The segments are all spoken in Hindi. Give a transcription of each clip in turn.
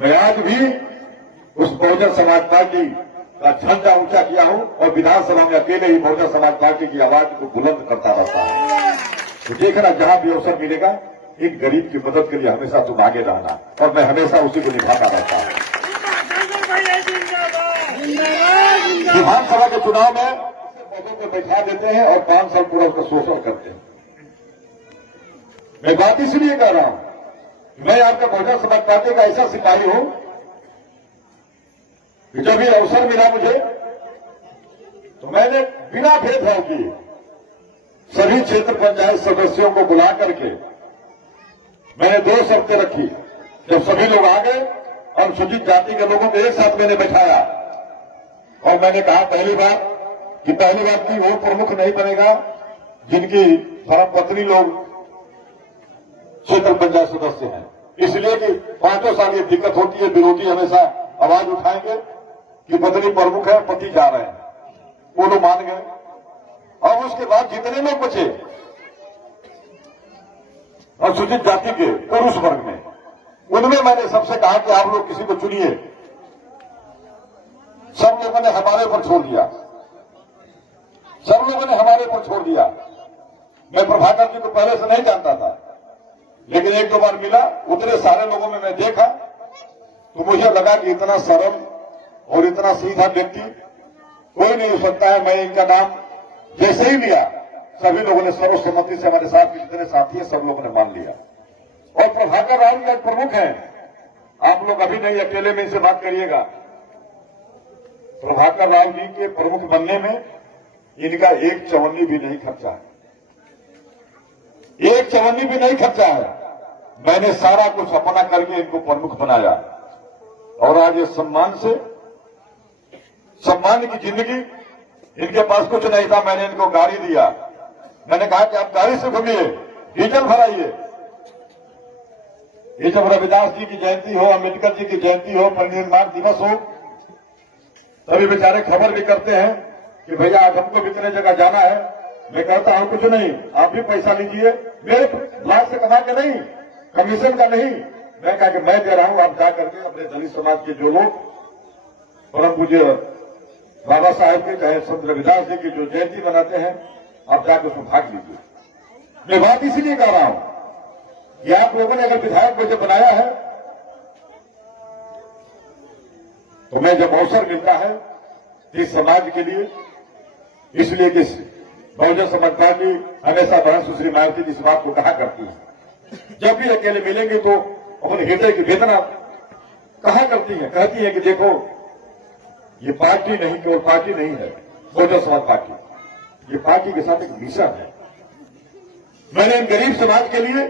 मैं आज भी उस बहुजन समाज पार्टी का झंडा ऊंचा किया हूं और विधानसभा में अकेले ही बहुजन समाज पार्टी की आवाज को बुलंद करता रहता हूं। तो देखना, जहां भी अवसर मिलेगा एक गरीब की मदद के लिए हमेशा तुम आगे रहना, और मैं हमेशा उसी को निभाता रहता हूं। विधानसभा के चुनाव में पदों पर बैठा देते हैं और 5 साल पूरा उसका शोषण करते हैं। मैं बात इसलिए कर रहा हूं, मैं आपका बहुजन समाज पार्टी का ऐसा सिपाही हूं कि जब ये अवसर मिला मुझे तो मैंने बिना भेदभाव किए सभी क्षेत्र पंचायत सदस्यों को बुला करके मैंने 2 शर्तें रखी। जब सभी लोग आ गए, अनुसूचित जाति के लोगों को एक साथ मैंने बैठाया और मैंने कहा पहली बात की वो प्रमुख नहीं बनेगा जिनकी धर्मपत्नी लोग क्षेत्र पंचायत सदस्य हैं, इसलिए कि 5 साल ये दिक्कत होती है, विरोधी हमेशा आवाज उठाएंगे कि पत्नी प्रमुख है, पति जा रहे हैं, वो लोग मान गए। और उसके बाद जितने लोग बचे अनुसूचित जाति के पुरुष वर्ग में, उनमें मैंने सबसे कहा कि आप लोग किसी को चुनिए। सब लोगों ने हमारे ऊपर छोड़ दिया। मैं प्रभाकर जी को पहले से नहीं जानता था, लेकिन 1-2 बार मिला, उतने सारे लोगों में मैं देखा तो मुझे लगा कि इतना सरल और इतना सीधा व्यक्ति कोई नहीं हो सकता है। मैं इनका नाम जैसे ही लिया, सभी लोगों ने सर्वसम्मति से, हमारे साथ जितने साथी हैं सब लोगों ने मान लिया। और प्रभाकर राव जी प्रमुख हैं, आप लोग अभी नहीं अकेले में इनसे बात करिएगा। प्रभाकर राव जी के प्रमुख बनने में इनका 1 चवन्नी भी नहीं खर्चा है, 1 चवन्नी भी नहीं खर्चा है। मैंने सारा कुछ अपना करके इनको प्रमुख बनाया और आज ये सम्मान की जिंदगी, इनके पास कुछ नहीं था, मैंने इनको गाड़ी दिया। मैंने कहा कि आप गाड़ी से घूमिए, डीजल भराइए। ये जब रविदास जी की जयंती हो, अम्बेडकर जी की जयंती हो, परिनिर्वाण दिवस हो, तभी बेचारे खबर भी करते हैं कि भैया आज हमको भी इतने जगह जाना है। मैं कहता हूं कुछ नहीं, आप भी पैसा लीजिए, मेरे लाभ से कमा के नहीं, कमीशन का नहीं। मैं कहा कि मैं दे रहा हूं, आप जा करके अपने दलित समाज के जो लोग परम पूज्य बाबा साहेब के चाहे संत रविदास जी की जो जयंती मनाते हैं, आप जाकर उसमें भाग लीजिए। मैं बात इसीलिए कर रहा हूं कि आप लोगों ने अगर विधायक मुझे बनाया है तो मैं जब अवसर मिलता है इस समाज के लिए, इसलिए कि बहुजन समाज पार्टी हमेशा बहन सुश्री मायावती जी इस बात को कहा करती है। जब भी अकेले मिलेंगे तो अपने हृदय की वेदना कहा करती है, कहती है कि देखो ये पार्टी नहीं, केवल पार्टी नहीं है बहुजन समाज पार्टी, ये पार्टी के साथ एक मिशन है। मैंने इन गरीब समाज के लिए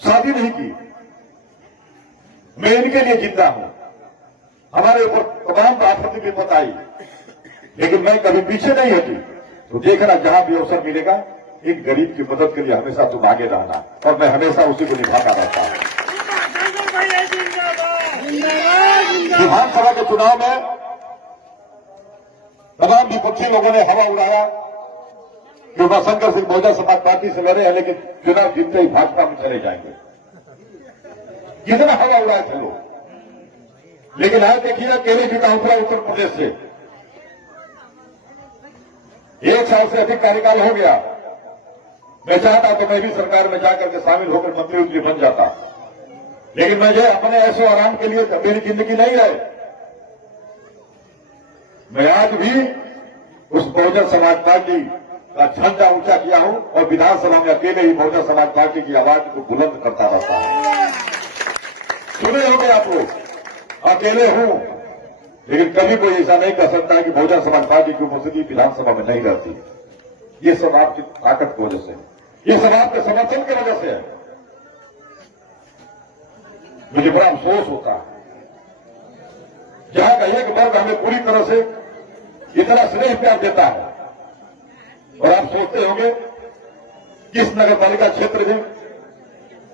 शादी नहीं की, मैं इनके लिए जिंदा हूं। हमारे ऊपर तमाम आपत्ति विपत्ति आई, लेकिन मैं कभी पीछे नहीं हटी। तो देखना, जहां भी अवसर मिलेगा एक गरीब की मदद के लिए हमेशा तुम आगे रहना, और मैं हमेशा उसी को निभाता रहता हूं। विधानसभा के चुनाव में तमाम विपक्षी लोगों ने हवा उड़ाया कि उमाशंकर सिंह बहुजन समाज पार्टी से लड़े हैं, लेकिन चुनाव जीतते ही भाजपा में चले जाएंगे। कितना हवा उड़ाए थे लोग, लेकिन आज देखिए अकेले जीता पूरा उत्तर प्रदेश से। 1 साल से अधिक कार्यकाल हो गया। मैं चाहता तो मैं भी सरकार में जाकर के शामिल होकर मंत्री बन जाता, लेकिन मुझे अपने ऐसे आराम के लिए मेरी जिंदगी नहीं रहे। मैं आज भी उस बहुजन समाज पार्टी का झंडा ऊंचा किया हूं और विधानसभा में अकेले ही बहुजन समाज पार्टी की आवाज को बुलंद करता रहता हूं। सुने होंगे आप लोग, अकेले हूं, लेकिन कभी कोई ऐसा नहीं कर सकता कि बहुजन समाज पार्टी की उपस्थिति विधानसभा में नहीं रहती। ये सब आपकी ताकत की वजह से, ये सब आपके समर्थन की वजह से है। मुझे बड़ा अफसोस होता है जहां का एक वर्ग हमें पूरी तरह से इतना स्नेह प्यार देता है, और आप सोचते होंगे कि इस नगर पालिका क्षेत्र में,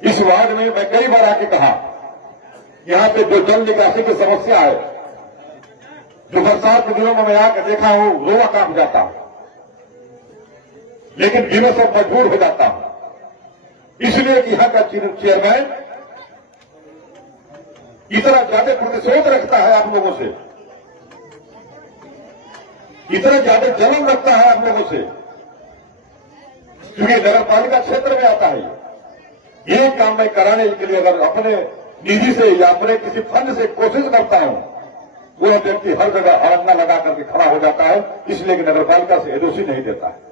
इस वार्ड में मैं कई बार आके कहा, यहां पे जो जल निकासी की समस्या है, जो बरसात के दिनों में मैं आकर देखा हूं, रोआ कांप जाता हूं, लेकिन दिनों से मजबूर हो जाता हूं, इसलिए कि यहां का चेयरमैन इतना ज्यादा प्रतिशोध रखता है आप लोगों से, इतना ज्यादा जलन रखता है आप लोगों से, क्योंकि नगर पालिका क्षेत्र में आता है। ये काम मैं कराने के लिए अगर अपने निधि से या अपने किसी फंड से कोशिश करता हूं, वह व्यक्ति हर जगह आड़ंगा लगा करके खड़ा हो जाता है, इसलिए कि नगर पालिका से एडोसी नहीं देता है।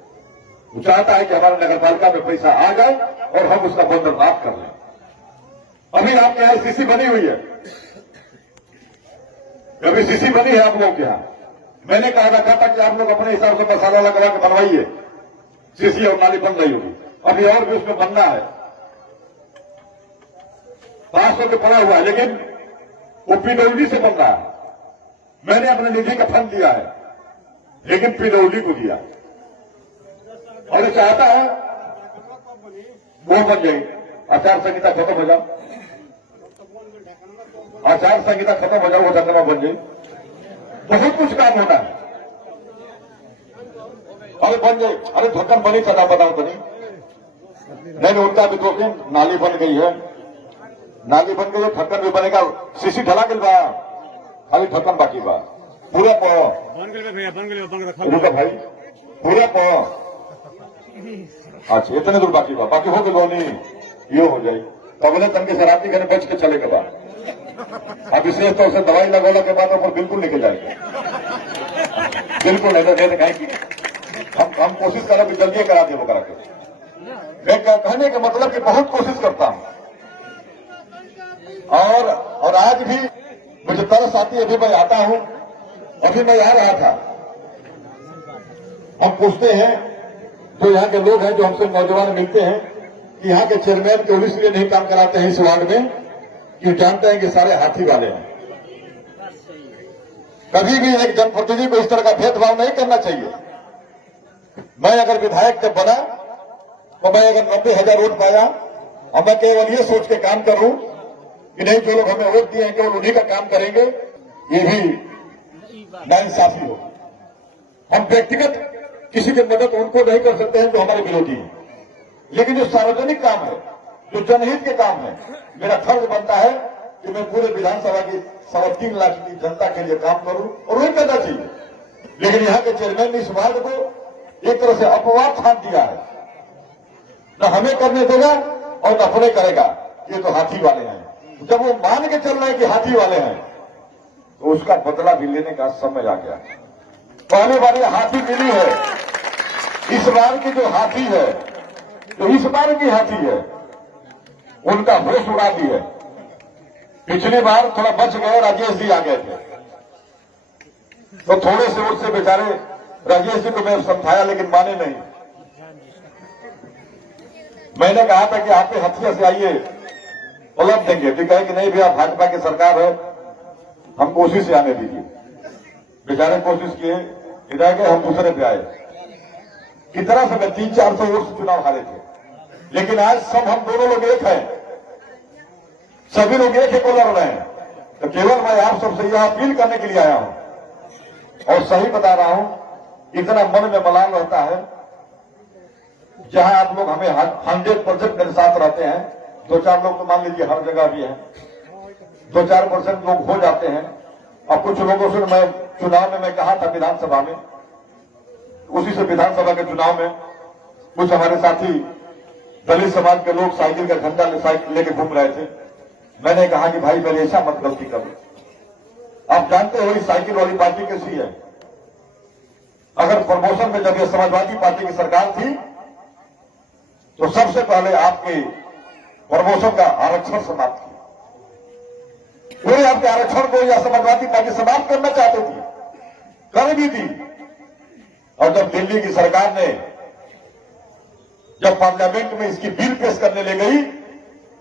वो चाहता है कि हमारे नगर पालिका में पैसा आ जाए और हम उसका बंधन माफ कर लें। अभी आपके यहां सीसी बनी हुई है, अभी सीसी बनी है आप लोगों के यहां। मैंने कहा रखा था कि आप लोग अपने हिसाब से मसाला लगा के बनवाइए, सीसी और नाली बन रही होगी। अभी और भी उसमें बनना है, 500 के पड़ा हुआ है, लेकिन वो पीडब्ल्यूडी से बन रहा है। मैंने अपने निधि का फंड दिया है, लेकिन पीडब्ल्यूडी को दिया और चाहता है वो बन जाए। आचार संहिता खत्म हो जाओ, आचार संहिता खत्म हो जाओ, वो चंद्रमा बन जाए। बहुत कुछ काम होना है। अरे बन जाए, अरे ढक्कन बनी था, बताओ तो नहीं उनका भी 2-3 नाली बन गई है, नाली बन गई है, ढक्कन भी बनेगा, सीसी ढला गई बा, खाली ढक्कन बाकी बा। पूरा पड़ो रुका भाई, पूरा पड़ो। अच्छा इतने दूर बाकी बा, बाकी हो गए नहीं, ये हो जाए तबले तनके से रात्रि घर बच के चलेगा बा। अब विशेष तौर से दवाई लगोला के बाद ऊपर बिल्कुल निकल जाएगा, बिल्कुल नहीं कहें कि हम कोशिश करें कि जल्दी करा दे वो करा के। मैं कहने का मतलब कि बहुत कोशिश करता हूं और आज भी मुझे तरस आती है। अभी मैं आता हूं, अभी मैं आ रहा था, हम पूछते हैं जो यहाँ के लोग हैं, जो हमसे नौजवान मिलते हैं कि यहाँ के चेयरमैन क्यों इसलिए नहीं काम कराते हैं इस वार्ड में, कि जानते हैं कि सारे हाथी वाले हैं। कभी भी एक जनप्रतिनिधि को इस तरह का भेदभाव नहीं करना चाहिए। मैं अगर विधायक जब बना तो मैं अगर 90,000 वोट पाया और मैं केवल ये सोच के काम करूं कि नहीं जो लोग हमें वोट दिए हैं केवल उन्हीं का काम करेंगे, ये भी नाइंसाफी हो। हम व्यक्तिगत किसी की मदद उनको नहीं कर सकते हैं जो हमारे विरोधी हैं, लेकिन जो सार्वजनिक काम है, जो जनहित के काम है, मेरा फर्ज बनता है कि मैं पूरे विधानसभा की 3.25 लाख की जनता के लिए काम करूं और वही करना चाहिए। लेकिन यहाँ के चेयरमैन ने इस वार्ड को एक तरह से अपवाद ठान दिया है, न हमें करने देगा और न अपने करेगा, ये तो हाथी वाले हैं। जब वो मान के चल रहे हैं कि हाथी वाले हैं तो उसका बदला भी लेने का समय आ गया। पहले बार हाथी मिली है, इस बार की जो हाथी है, जो इस बार की हाथी है, उनका होश उड़ा दी है। पिछली बार थोड़ा बच गए, राजेश जी आ गए थे तो थोड़े से उससे बेचारे राजेश जी को मैं समझाया, लेकिन माने नहीं। मैंने कहा था कि आपके हथिया से आइए पलट देंगे, तो कहे कि नहीं भैया भाजपा की सरकार है, हम कोशिश से आने दीजिए। बेचारे कोशिश किए, इधर गए, हम दूसरे पे आए। कितना समय 300-400 वोट से चुनाव हारे थे, लेकिन आज सब हम दोनों लोग एक हैं, सभी लोग एक को लड़ रहे हैं। तो केवल मैं आप सबसे यह अपील करने के लिए आया हूं और सही बता रहा हूं, इतना मन में मलाल रहता है। जहां आप लोग हमें 100% मेरे साथ रहते हैं, 2-4 लोग तो मान लीजिए हर जगह भी हैं, 2-4% लोग हो जाते हैं। और कुछ लोगों से मैं चुनाव में मैं कहा था विधानसभा में, उसी से विधानसभा के चुनाव में कुछ हमारे साथी दलित समाज के लोग साइकिल का झंडा लेके घूम रहे थे। मैंने कहा कि भाई मैंने ऐसा मत गलती करो। आप जानते हो इस साइकिल वाली पार्टी कैसी है। अगर प्रमोशन में जब ये समाजवादी पार्टी की सरकार थी तो सबसे पहले आपके प्रमोशन का आरक्षण समाप्त किया। पूरे आपके आरक्षण को या समाजवादी पार्टी समाप्त करना चाहती थी, कर भी थी। और जब दिल्ली की सरकार ने जब पार्लियामेंट में इसकी बिल पेश करने ले गई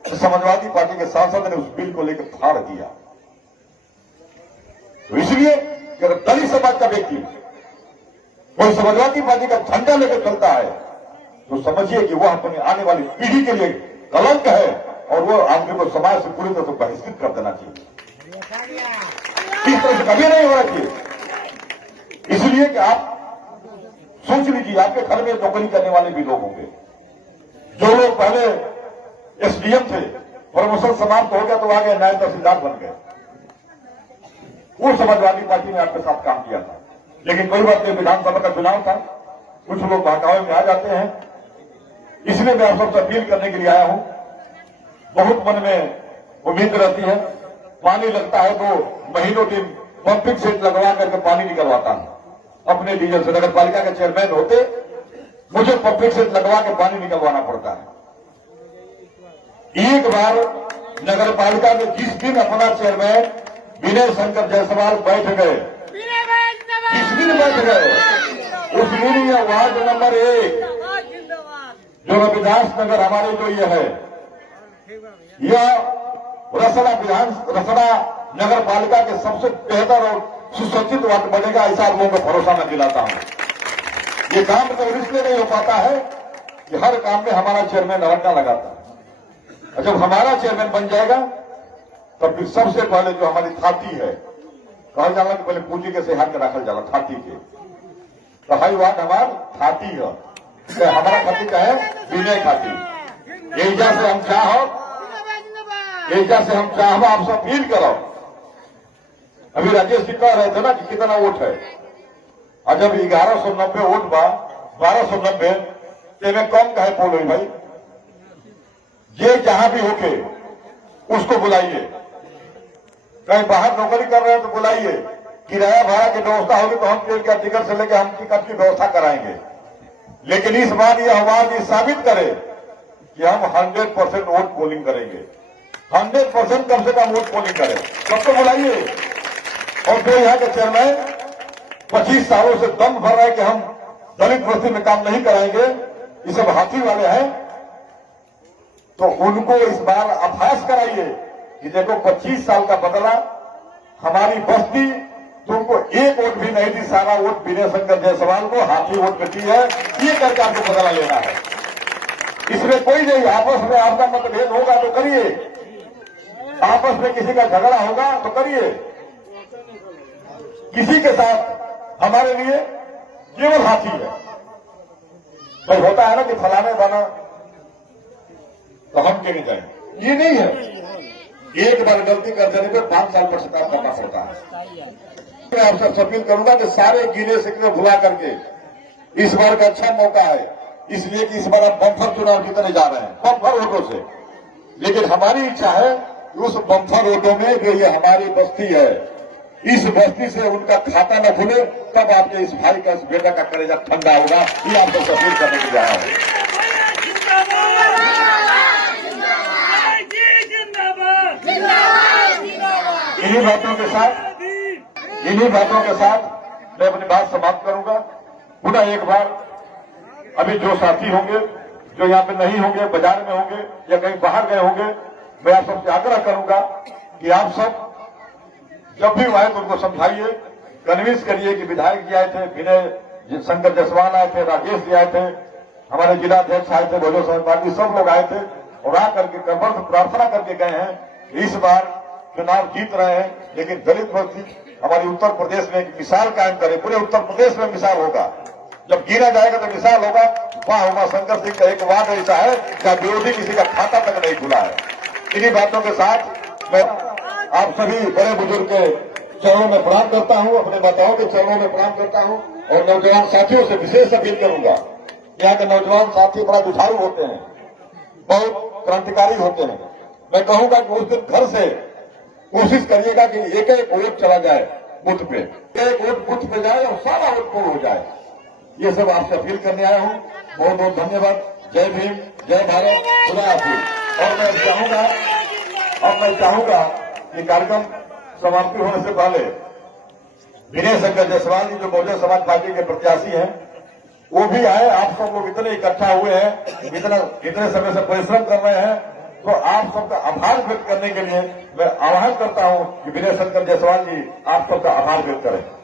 तो समाजवादी पार्टी के सांसद ने उस बिल को लेकर फाड़ दिया। तो इसलिए कि अगर दलित समाज का व्यक्ति कोई समाजवादी पार्टी का झंडा लेकर चलता है तो समझिए कि वह अपनी आने वाली पीढ़ी के लिए कलंक है और वो आदमी को समाज से पूरी तरह से बहिष्कृत कर देना चाहिए। इस तरह से कभी नहीं होना चाहिए। इसलिए कि आप सोच लीजिए, आपके घर में नौकरी करने वाले भी लोग होंगे। जो लोग पहले एसडीएम थे, प्रमोशन समाप्त हो गया तो आ गए नायब तहसीलदार बन गए। वो समाजवादी पार्टी ने आपके साथ काम किया था। लेकिन कोई बात नहीं, विधानसभा का चुनाव था, कुछ लोग बहकावे में आ जाते हैं, इसलिए मैं आप सबसे अपील करने के लिए आया हूं। बहुत मन में उम्मीद रहती है, पानी लगता है तो महीनों की पंपिंग सेट लगवा करके पानी निकलवाता हूं अपने डीजल से। नगर पालिका के चेयरमैन होते मुझे पंपिंग सेट लगवा के पानी निकलवाना पड़ता है। एक बार नगर पालिका में जिस दिन अपना चेयरमैन विनय शंकर जायसवाल बैठ गए, जिस दिन बैठ गए उस दिन यह वार्ड नंबर 1 जो रविदास नगर हमारे जो ये है, यह रसड़ा नगर पालिका के सबसे बेहतर और सुसज्जित वार्ड बनेगा, ऐसा लोगों को भरोसा मैं दिलाता हूं। ये काम तो इसलिए नहीं हो पाता है कि हर काम में हमारा चेयरमैन रट्टा लगाता है। और जब हमारा चेयरमैन बन जाएगा तब फिर सबसे पहले जो हमारी थाती है, कहा जाला कि पहले पूंजी के से हाथ के रखल जाला थाती के, तो हाई वार्ड हमार थाती है, तो हमारा खाती का है विनय खाती। एजा से हम चाहो आप सब फील करो। अभी राजेश जी कह रहे थे ना कि कितना वोट है, और जब 1190 वोट बा 1290 में कम कहे बोलो भाई, ये जहां भी होके उसको बुलाइए। कहीं बाहर नौकरी कर रहे हैं तो बुलाइए, किराया भाड़ा की व्यवस्था होगी तो हम ट्रेन का टिकट से लेकर हम टिकट की व्यवस्था कराएंगे। लेकिन इस बार यह आवाज ये साबित करे कि हम 100% वोट पोलिंग करेंगे, 100% कम से कम वोट पोलिंग करें, सबको बुलाइए। और जो यहाँ के चेयरमैन 25 सालों से दम भर रहे हैं कि हम दलित बस्ती में काम नहीं कराएंगे, ये सब हाथी वाले हैं, तो उनको इस बार अभ्यास कराइए कि देखो 25 साल का बदला, हमारी बस्ती तुमको एक वोट भी नहीं दी, सारा वोट विनय शंकर जायसवाल को हाथी वोट मिली है, ये करके आपको बदला लेना है। इसमें कोई नहीं, आपस में आपका मतभेद होगा तो करिए, आपस में किसी का झगड़ा होगा तो करिए, किसी के साथ हमारे लिए केवल हाथी है। भाई होता है ना कि फलाने बना तो हम क्यों जाए, ये नहीं है। एक बार गलती कर देने पर 5 साल पश्चाताप करना पड़ता है। मैं आपसे अपील करूंगा कि सारे गिने सिकवे भुला करके इस बार का अच्छा मौका है, इसलिए कि इस बार आप बम्फर चुनाव जीतने जा रहे हैं, बम्फर वोटों से। लेकिन हमारी इच्छा है कि उस बम्फर वोटों में जो ये हमारी बस्ती है, इस बस्ती से उनका खाता न खुले, तब आपके इस भाई का, इस बेटा का कलेजा ठंडा होगा। ये आपको अपील करने के लिए आया हूं। इन्हीं बातों के साथ मैं अपनी बात समाप्त करूंगा। पुनः एक बार अभी जो साथी होंगे, जो यहाँ पे नहीं होंगे, बाजार में होंगे या कहीं बाहर गए होंगे, मैं आप सबसे आग्रह करूंगा कि आप सब जब भी आए तो उनको समझाइए, कन्विंस करिए कि विधायक जी आए थे, विनय शंकर जायसवाल आए थे, राजेश जी आए थे, हमारे जिलाध्यक्ष आए थे, बहुजन समाज पार्टी सब लोग आए थे और आकर के कमर से प्रार्थना करके गए हैं। इस बार चुनाव जीत रहे हैं, लेकिन दलित बस्ती हमारी उत्तर प्रदेश में एक मिसाल कायम करे, पूरे उत्तर प्रदेश में मिसाल होगा। जब गिना जाएगा तो मिसाल होगा। वहां उमा शंकर सिंह का एक वाद ऐसा है जहां विरोधी किसी का खाता तक नहीं खुला है। इन्हीं बातों के साथ मैं आप सभी बड़े बुजुर्ग के चरणों में प्रणाम करता हूं, अपने माताओं के चरणों में प्रणाम करता हूं और नौजवान साथियों से विशेष अपील करूंगा। यहाँ के नौजवान साथी बड़ा जुझारू होते हैं, बहुत क्रांतिकारी होते हैं। मैं कहूंगा कि उस दिन घर से कोशिश करिएगा कि एक एक वोट चला जाए बूथ पे, एक वोट बूथ पे जाए और सारा वोट पूर्ण हो जाए। ये सब आपसे अपील करने आया हूं। बहुत बहुत धन्यवाद। जय भीम, जय भारत, खुदा हाफिज। और मैं चाहूंगा कि कार्यक्रम समाप्ति होने से पहले विनय शंकर जायसवाल जी जो बहुजन समाज पार्टी के प्रत्याशी हैं वो भी आए। आप सब लोग इतने इकट्ठा हुए हैं, इतने समय से परिश्रम कर रहे हैं, तो आप सबका आभार व्यक्त करने के लिए मैं आह्वान करता हूं कि विनय शंकर जायसवाल जी आप सबका आभार व्यक्त करें।